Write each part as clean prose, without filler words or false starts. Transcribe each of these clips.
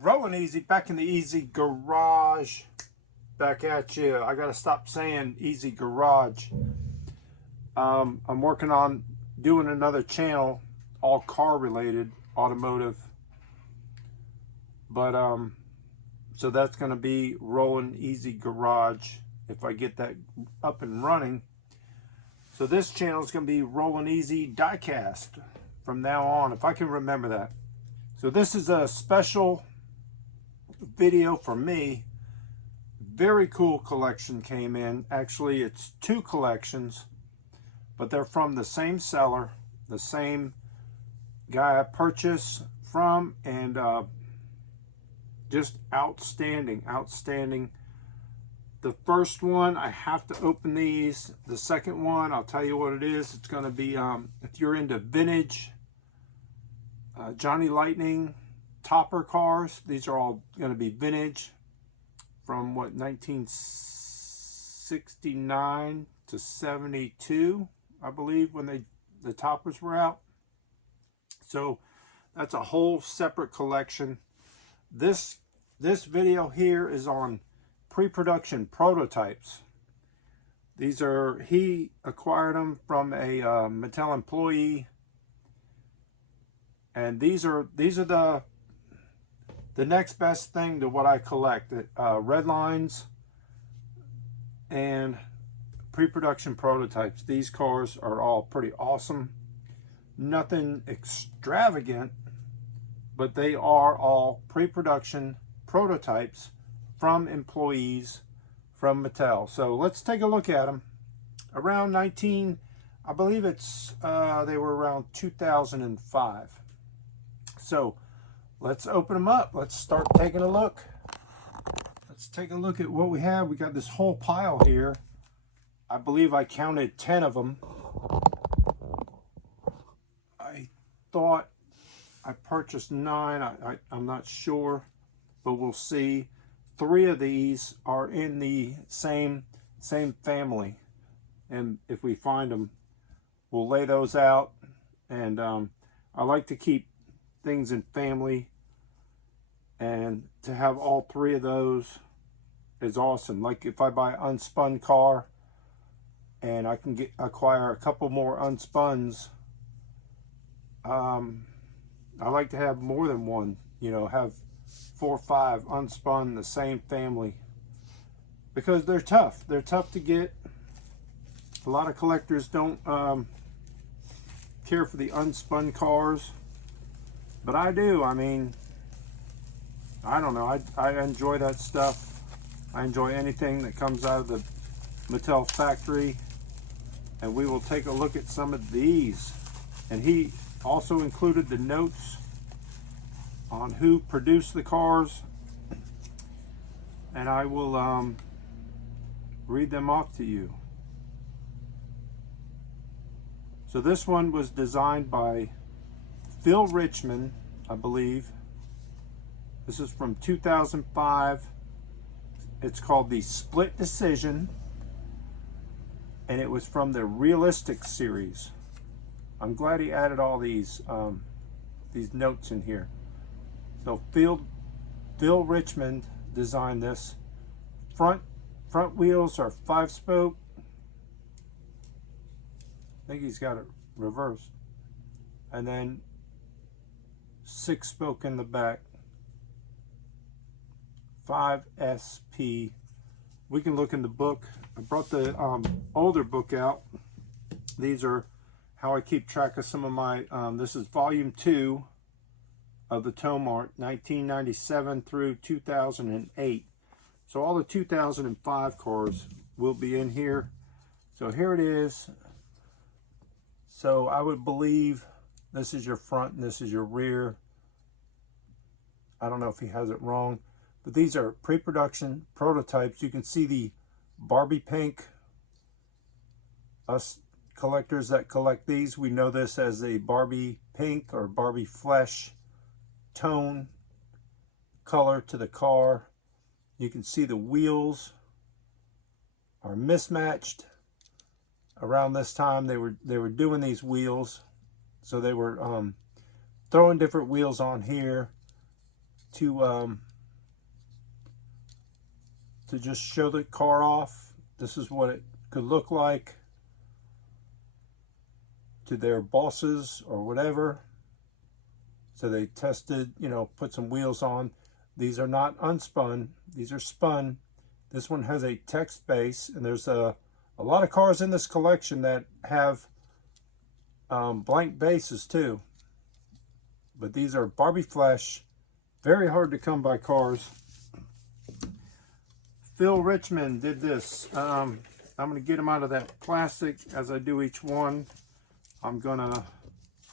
Rolling easy, back in the easy garage. Back at you. I gotta stop saying easy garage. I'm working on doing another channel, all car related, automotive. But so that's gonna be Rolling Easy Garage if I get that up and running. So this channel is gonna be Rolling Easy Diecast from now on, if I can remember that. So this is a special video for me. Very cool collection came in. Actually, it's two collections, but they're from the same seller, the same guy I purchased from, and just outstanding. The first one, I have to open these. The second one, I'll tell you what it is. It's going to be, if you're into vintage Johnny Lightning topper cars, these are all going to be vintage from what, 1969 to 72, I believe, when the toppers were out. So that's a whole separate collection. This video here is on pre-production prototypes. These are, he acquired them from a Mattel employee, and these are the next best thing to what I collect. Red lines and pre-production prototypes. These cars are all pretty awesome. Nothing extravagant, but they are all pre-production prototypes from employees from Mattel. So let's take a look at them. Around I believe it's, they were around 2005. So let's open them up. Let's start taking a look. Let's take a look at what we have. We got this whole pile here. I believe I counted 10 of them. I thought I purchased 9. I'm not sure, but we'll see. 3 of these are in the same family, and if we find them, we'll lay those out. And I like to keep things in family, and to have all 3 of those is awesome. Like if I buy an unspun car and I can acquire a couple more unspuns, I like to have more than one, you know, have 4 or 5 unspun, the same family, because they're tough. They're tough to get. A lot of collectors don't care for the unspun cars, but I do. I mean, I don't know. I enjoy that stuff. I enjoy anything that comes out of the Mattel factory. And we will take a look at some of these. And he also included the notes on who produced the cars. And I will read them off to you. So this one was designed by Phil Richmond, I believe. This is from 2005. It's called the Split Decision, and it was from the Realistic series. I'm glad he added all these notes in here. So Phil Richmond designed this. Front wheels are 5-spoke. I think he's got it reversed. And then 6-spoke in the back. 5SP. We can look in the book. I brought the older book out. These are how I keep track of some of my, this is volume 2 of the Tome Art, 1997 through 2008. So all the 2005 cars will be in here. So here it is. So I would believe this is your front and this is your rear. I don't know if he has it wrong, but these are pre-production prototypes. You can see the Barbie pink. Us collectors that collect these, we know this as a Barbie pink or Barbie flesh tone color to the car. You can see the wheels are mismatched. Around this time they were doing these wheels, so they were throwing different wheels on here to just show the car off. This is what it could look like to their bosses or whatever. So they tested, you know, put some wheels on. These are not unspun, these are spun. This one has a text base, and there's a lot of cars in this collection that have blank bases too. But these are Barbie Flesh, very hard to come by cars. Phil Richmond did this. I'm going to get them out of that plastic as I do each one. I'm going to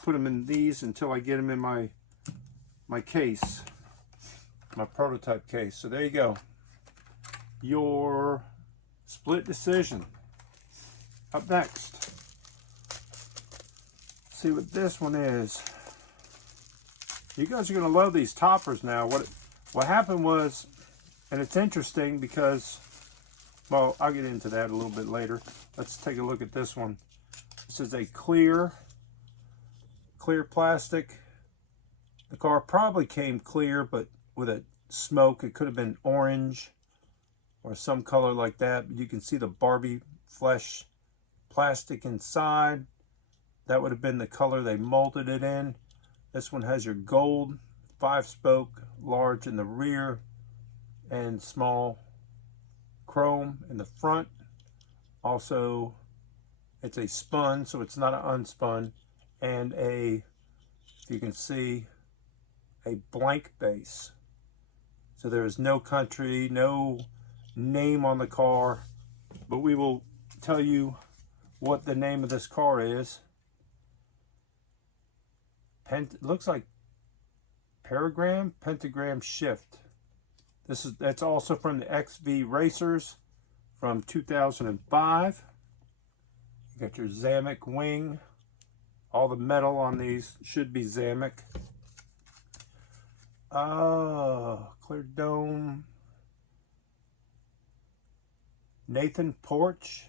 put them in these until I get them in my case, my prototype case. So there you go. Your split decision. Up next, see what this one is. You guys are going to love these toppers now. What happened was, and it's interesting because, well, I'll get into that a little bit later. Let's take a look at this one. This is a clear plastic. The car probably came clear, but with a smoke. It could have been orange or some color like that. But you can see the Barbie Flesh plastic inside. That would have been the color they molded it in. This one has your gold 5-spoke, large in the rear and small chrome in the front. Also, it's a spun, so it's not an unspun, and if you can see, a blank base. So there is no country, no name on the car, but we will tell you what the name of this car is. It looks like pentagram shift. That's also from the XV Racers from 2005. You got your Zamek wing. All the metal on these should be Zamek. Clear dome. Nathan Porch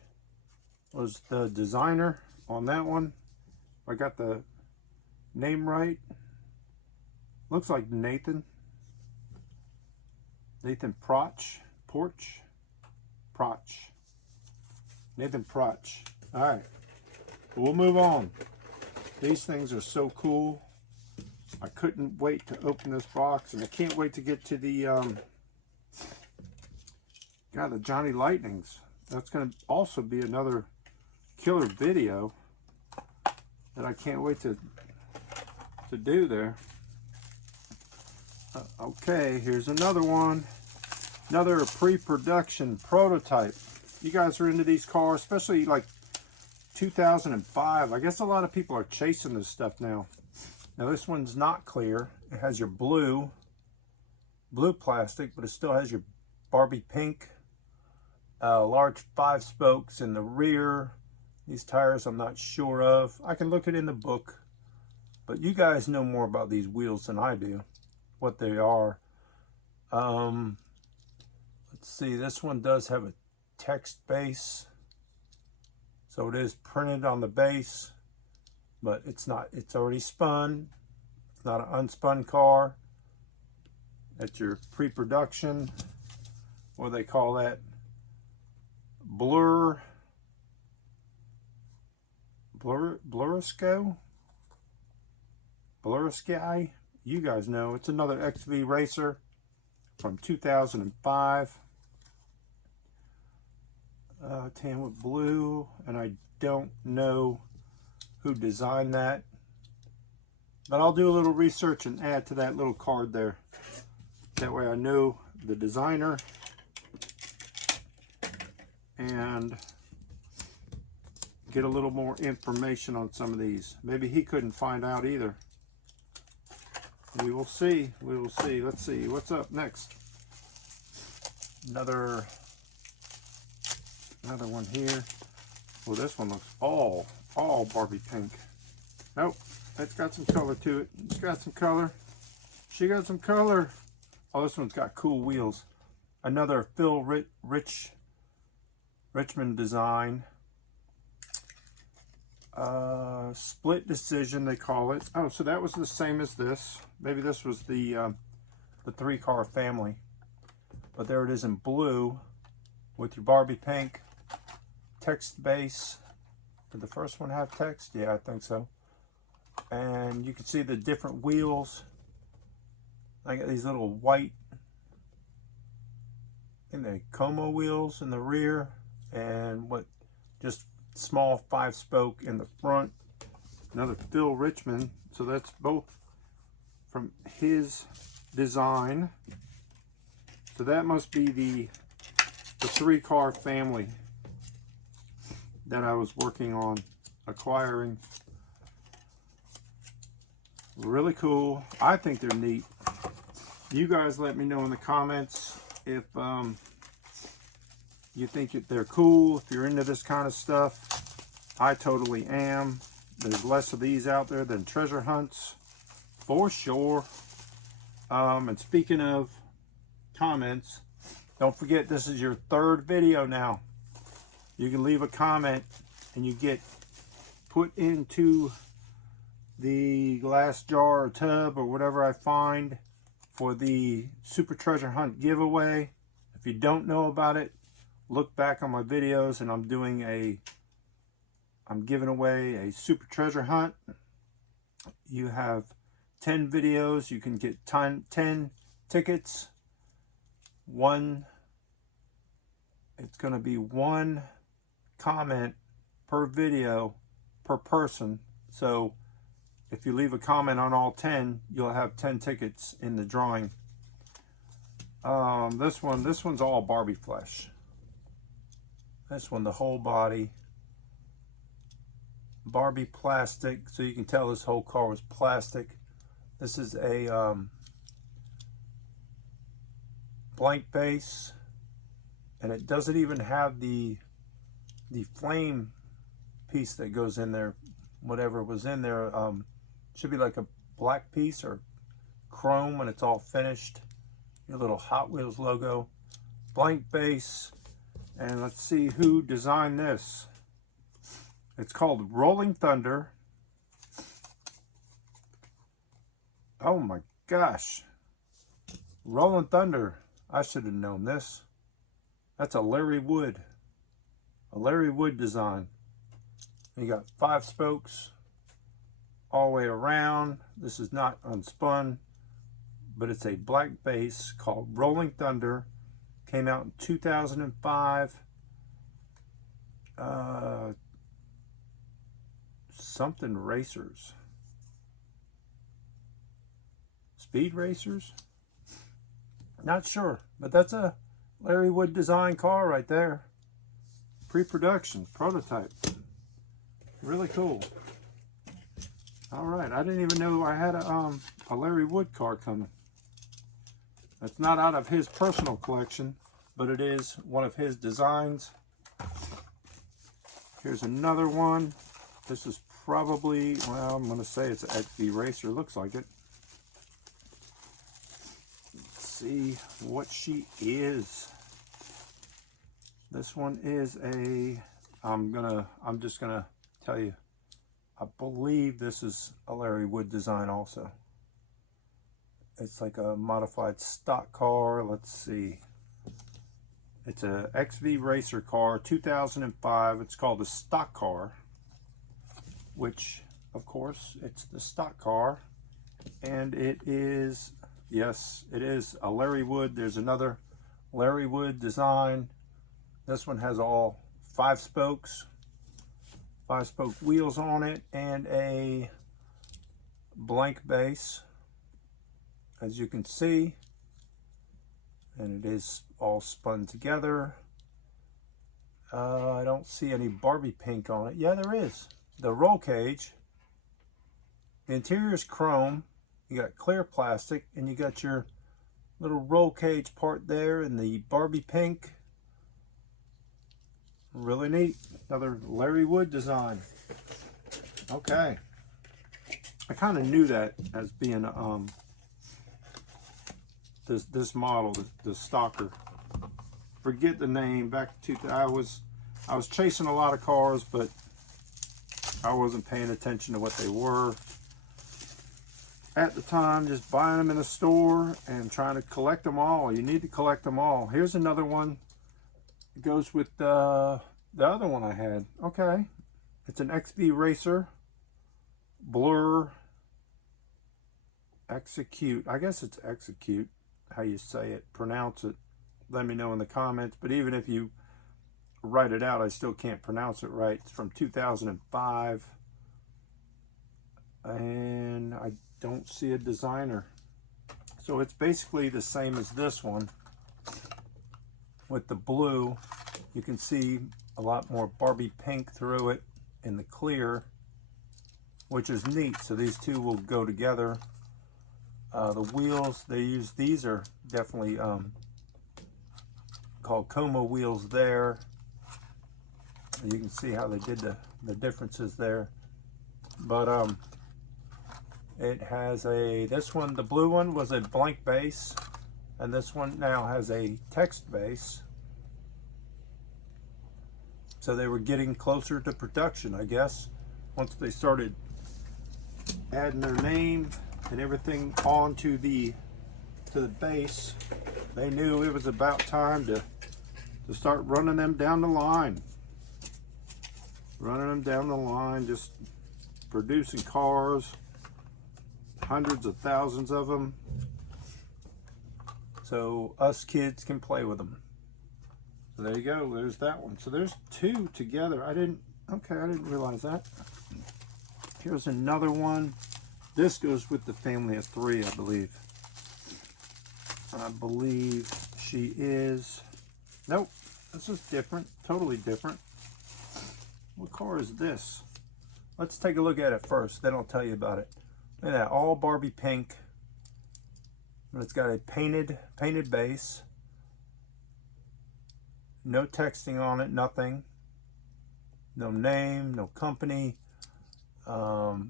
was the designer on that one. I got the name right. Looks like Nathan Proch. Nathan Proch. All right, we'll move on. These things are so cool. I couldn't wait to open this box, and I can't wait to get to the the Johnny Lightnings. That's going to also be another killer video that I can't wait to do there. Okay, here's another one. Another pre-production prototype. You guys are into these cars, especially like 2005. I guess a lot of people are chasing this stuff now. Now this one's not clear. It has your blue plastic, but it still has your Barbie pink. Large 5 spokes in the rear. These tires I'm not sure of. I can look it in the book, but you guys know more about these wheels than I do, what they are. Let's see, this one does have a text base. So it is printed on the base, but it's not, it's already spun. It's not an unspun car. That's your pre-production, what do they call that? Blurosky. You guys know. It's another XV Racer from 2005. Tan with blue, and I don't know who designed that, but I'll do a little research and add to that little card there. That way I know the designer and get a little more information on some of these. Maybe he couldn't find out either. We will see. We will see. Let's see what's up next. Another one here. Well, this one looks all Barbie pink. Nope, it's got some color to it. It's got some color. She got some color. Oh, this one's got cool wheels. Another Phil Richmond design. Split decision, they call it. Oh, so that was the same as this. Maybe this was the the 3-car family. But there it is in blue with your Barbie pink text base. Did the first one have text? Yeah, I think so. And you can see the different wheels. I got these little white, Como wheels in the rear, and just small 5-spoke in the front. Another Phil Richmond, so that's both from his design. So that must be the 3-car family that I was working on acquiring. Really cool. I think they're neat. You guys let me know in the comments if you think they're cool, if you're into this kind of stuff. I totally am. There's less of these out there than treasure hunts, for sure. And speaking of comments, don't forget this is your 3rd video now. You can leave a comment and you get put into the glass jar or tub or whatever I find for the Super Treasure Hunt giveaway. If you don't know about it, look back on my videos, and I'm giving away a Super Treasure Hunt. You have 10 videos. You can get 10 tickets. It's going to be 1 comment per video per person. So if you leave a comment on all 10, you'll have 10 tickets in the drawing. This one's all Barbie flesh. This one, the whole body. Barbie plastic, so you can tell this whole car was plastic. This is a blank base, and it doesn't even have the flame piece that goes in there. Whatever was in there should be like a black piece or chrome when it's all finished. Your little Hot Wheels logo. Blank base. And let's see who designed this. It's called Rolling Thunder. Oh my gosh. Rolling Thunder. I should have known this. That's a Larry Wood. A Larry Wood design. You got 5 spokes all the way around. This is not unspun, but it's a black base called Rolling Thunder. Came out in 2005. Something Racers. Speed Racers? Not sure, but that's a Larry Wood design car right there. Pre-production, prototype. Really cool. All right, I didn't even know I had a Larry Wood car coming. It's not out of his personal collection, but it is one of his designs. Here's another one. This is probably, well, I'm going to say it's an XV Racer. Looks like it. Let's see what she is. This one is a, I'm just going to tell you, I believe this is a Larry Wood design also. It's like a modified stock car. Let's see. It's a XV Racer car, 2005. It's called a stock car, which, of course, it's the stock car. And it is, yes, it is a Larry Wood. There's another Larry Wood design. This one has all 5 spokes, 5-spoke wheels on it, and a blank base, as you can see. And it is all spun together. I don't see any Barbie pink on it. Yeah, there is. The roll cage. The interior is chrome. You got clear plastic, and you got your little roll cage part there, and the Barbie pink. Really neat. Another Larry Wood design. Okay. I kind of knew that as being this model, the stalker. Forget the name. Back to I was chasing a lot of cars, but I wasn't paying attention to what they were. at the time just buying them in the store and trying to collect them all. You need to collect them all. Here's another one. It goes with the other one I had. Okay. It's an XB Racer. Blur. Execute. I guess it's execute, how you say it, pronounce it. Let me know in the comments. But even if you write it out, I still can't pronounce it right. It's from 2005. And I don't see a designer. So it's basically the same as this one. With the blue, you can see a lot more Barbie pink through it in the clear, which is neat. So these two will go together. The wheels they use, these are definitely called Como wheels there. You can see how they did the differences there. But it has this one, the blue one was a blank base, and this one now has a text base. So they were getting closer to production, I guess, once they started adding their name and everything onto the base. They knew it was about time to start running them down the line. Running them down the line, just producing cars, hundreds of thousands of them, so us kids can play with them. So there you go, there's that one. So there's two together. I didn't realize that. Here's another one. This goes with the family of three, I believe. I believe she is, nope, this is different, totally different. What car is this? Let's take a look at it first, then I'll tell you about it. Look at that, all Barbie pink. And it's got a painted base. No texting on it, nothing. No name, no company. 5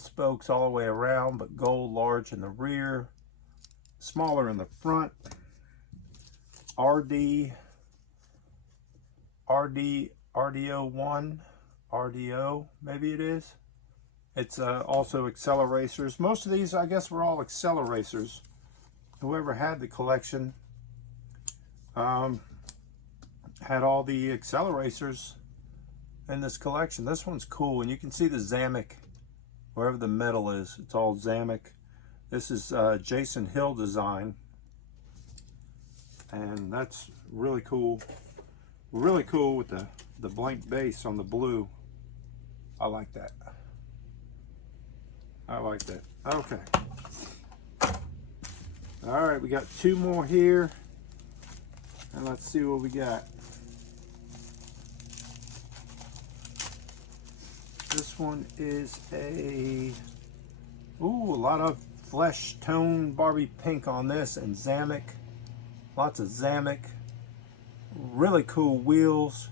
spokes all the way around, but gold large in the rear. Smaller in the front. RDO1, RDO, maybe it is. It's also acceleracers. Most of these, I guess, were all acceleracers. Whoever had the collection had all the acceleracers in this collection. This one's cool, and you can see the Zamek, wherever the metal is. It's all Zamek. This is Jason Hill design, and that's really cool. Really cool with the blank base on the blue. I like that. I like that. Okay. All right, we got 2 more here, and let's see what we got. This one is a lot of flesh tone Barbie pink on this, and Zamek. Lots of Zamek. Really cool wheels.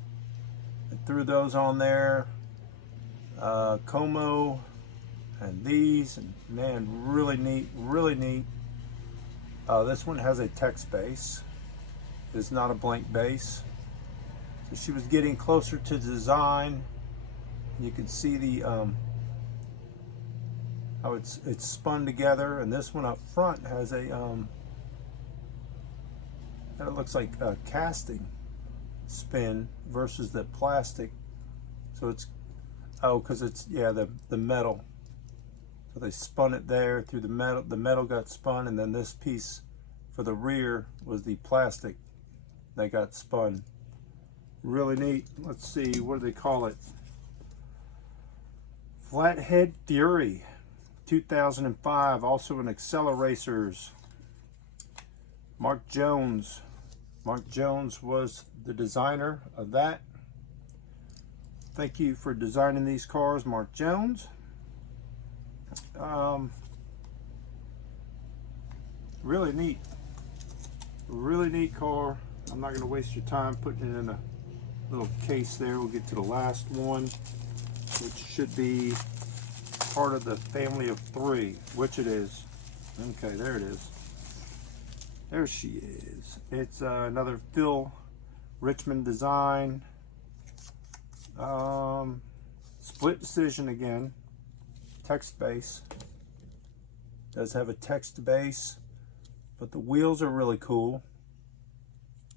I threw those on there. Como and these, and man, really neat, really neat. This one has a text base. It's not a blank base. So she was getting closer to design. You can see the how it's spun together, and this one up front has a and it looks like a casting spin versus the plastic. So it's because it's the metal. So they spun it there through the metal. The metal got spun, and then this piece for the rear was the plastic that got spun. Really neat. Let's see, what do they call it? Flathead Fury, 2005, also in acceleracers. Mark Jones. Mark Jones was the designer of that. Thank you for designing these cars, Mark Jones. Really neat. Really neat car. I'm not going to waste your time putting it in a little case there. We'll get to the last one, which should be part of the family of three, which it is. Okay, there it is. There she is. It's another Phil Richmond design. Split decision again. Text base. does have a text base, but the wheels are really cool.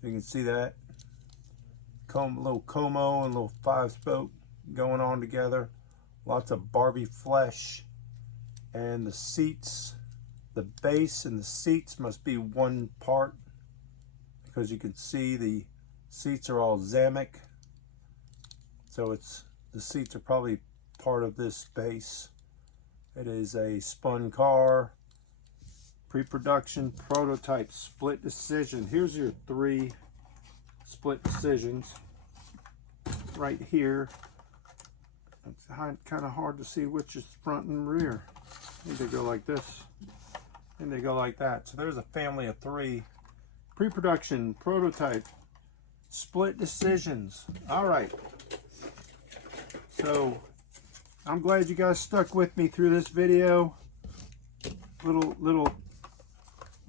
You can see that. Little Como and little 5-spoke going on together. Lots of Barbie flesh. And the seats, the base and the seats must be one part, because you can see the seats are all Zamek. So the seats are probably part of this base. It is a spun car, pre-production, prototype, split decision. Here's your 3 split decisions right here. It's kind of hard to see which is front and rear. I think they go like this, and they go like that. So there's a family of 3 pre-production, prototype, split decisions. All right. So I'm glad you guys stuck with me through this video. Little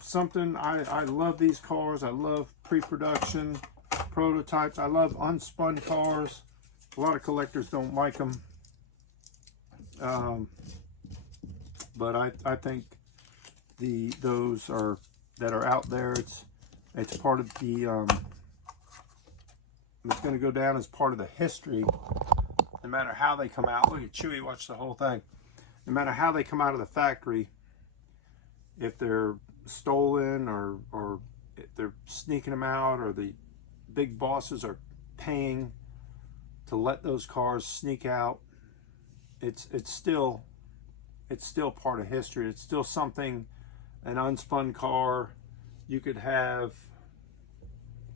something. I love these cars. I love pre-production, prototypes. I love unspun cars. A lot of collectors don't like them. But I think those that are out there, it's part of the it's going to go down as part of the history. No matter how they come out. Look at Chewy, watch the whole thing. No matter how they come out of the factory, if they're stolen or if they're sneaking them out, or the big bosses are paying to let those cars sneak out, it's still part of history. It's still something. An unspun car, you could have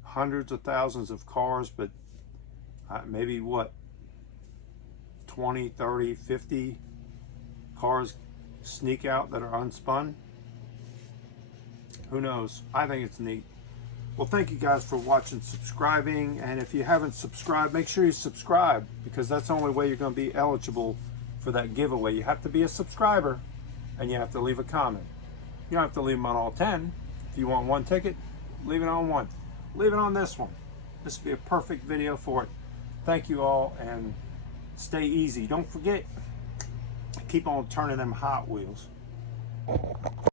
hundreds of thousands of cars, but maybe what, 20, 30, 50 cars sneak out that are unspun. Who knows? I think it's neat. Well, thank you guys for watching, subscribing, and if you haven't subscribed, make sure you subscribe, because that's the only way you're going to be eligible for that giveaway. You have to be a subscriber, and you have to leave a comment. You don't have to leave them on all 10. If you want 1 ticket, leave it on 1. Leave it on this one. This would be a perfect video for it. Thank you all, and stay easy. Don't forget, keep on turning them Hot Wheels.